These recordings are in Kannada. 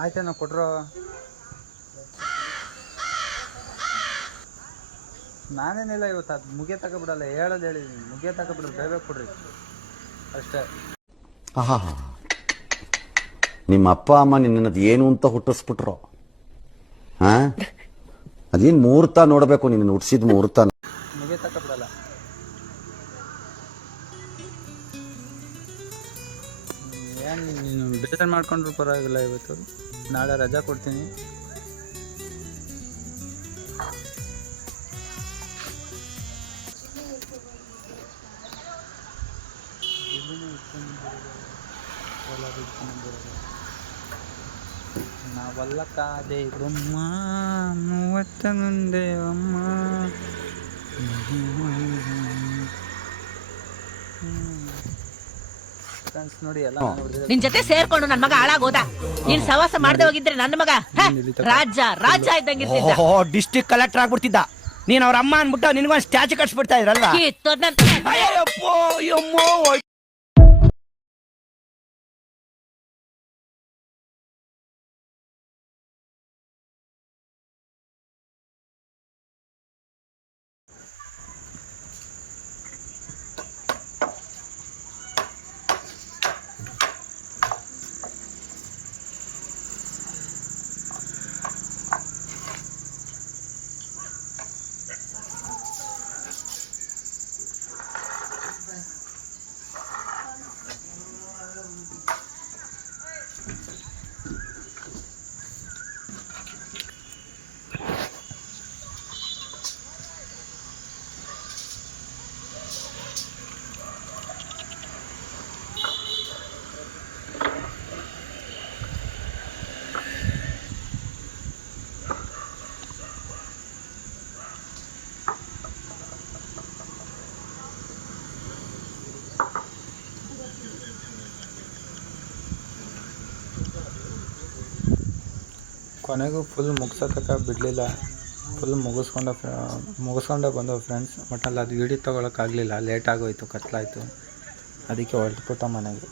ಆಯ್ತೇನೋ ಕೊಟ್ರು. ನಾನೇನಿಲ್ಲ ಇವತ್ತು ಅದು ಮುಗಿಯ ತಗೊಬಿಡಲ್ಲ, ಹೇಳೋದು ಹೇಳಿದ್ದೀನಿ, ಮುಗಿಯ ತಗೊಬಿಡ್ರಿ, ಬೇಗ ಕೊಡ್ರಿ ಅಷ್ಟೇ. ನಿಮ್ಮ ಅಪ್ಪ ಅಮ್ಮ ನಿನ್ನದು ಏನು ಅಂತ ಹುಟ್ಟಿಸ್ಬಿಟ್ರು. ಅದೇನು ಮುಹೂರ್ತ ನೋಡಬೇಕು, ನಿನ್ನ ಹುಟ್ಟಿಸಿದ ಮುಹೂರ್ತ. ಮುಗಿಯ ತಗೊಬಿಡಲ್ಲ. ಏನು ನೀನು ಬೇಜಾರು ಮಾಡ್ಕೊಂಡ್ರು ಪರವಾಗಿಲ್ಲ, ಇವತ್ತು ನಾಳೆ ರಜಾ ಕೊಡ್ತೀನಿ. ನಾವಲ್ಲ ಕಾದೆ ಬೊಮ್ಮ ಮೂವತ್ತ ಮುಂದೆ ಅಮ್ಮ. ನೋಡಿ ಎಲ್ಲ ನಿನ್ ಜೊತೆ ಸೇರ್ಕೊಂಡು ನನ್ ಮಗ ಹಾಳಾಗೋದ. ನೀನ್ ಸವಾಸ ಮಾಡದೆ ಹೋಗಿದ್ರೆ ನನ್ನ ಮಗ ರಾಜ ರಾಜ ಇದ್ದಂಗಿರ್ತಿದ್ದ. District collector ಆಗ್ಬಿಡ್ತಿದ್ದ. ನೀನ್ ಅವ್ರ ಅಮ್ಮ ಅನ್ಬಿಟ್ಟು ನಿನ್ಗೊಂದು ಸ್ಟ್ಯಾಚು ಕಟ್ಸ್ಬಿಡ್ತಾ ಇದ್ರಲ್ವಾ. ಕೊನೆಗೂ ಫುಲ್ ಮುಗ್ಸೋತಕ್ಕ ಬಿಡಲಿಲ್ಲ. ಫುಲ್ ಮುಗಿಸ್ಕೊಂಡೆ ಬಂದವು ಫ್ರೆಂಡ್ಸ್. ಬಟ್ ಅಲ್ಲಿ ಅದು ವೀಡಿಯೋ ತೊಗೊಳಕ್ಕಾಗಲಿಲ್ಲ, ಲೇಟ್ ಆಗೋಯ್ತು, ಕತ್ಲಾಯಿತು. ಅದಕ್ಕೆ ಹೊರಟ್ಬಿಟ್ಟ ಮನೆಗೆ.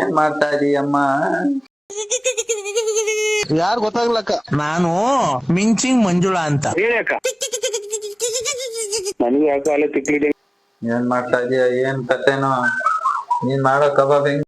ಏನ್ ಮಾಡ್ತಾ ಇದೀಯಮ್ಮ? ಯಾರು ಗೊತ್ತಾಗ್ಲಕ್ಕ. ನಾನು ಮಿಂಚಿಂಗ್ ಮಂಜುಳಾ ಅಂತ. ಏನ್ ಮಾಡ್ತಾ ಇದೀಯ? ಏನ್ ಕತೆನೋ? ನೀನ್ ಮಾಡೋ ಕಬಾಬ್ ಹೆಂಗ್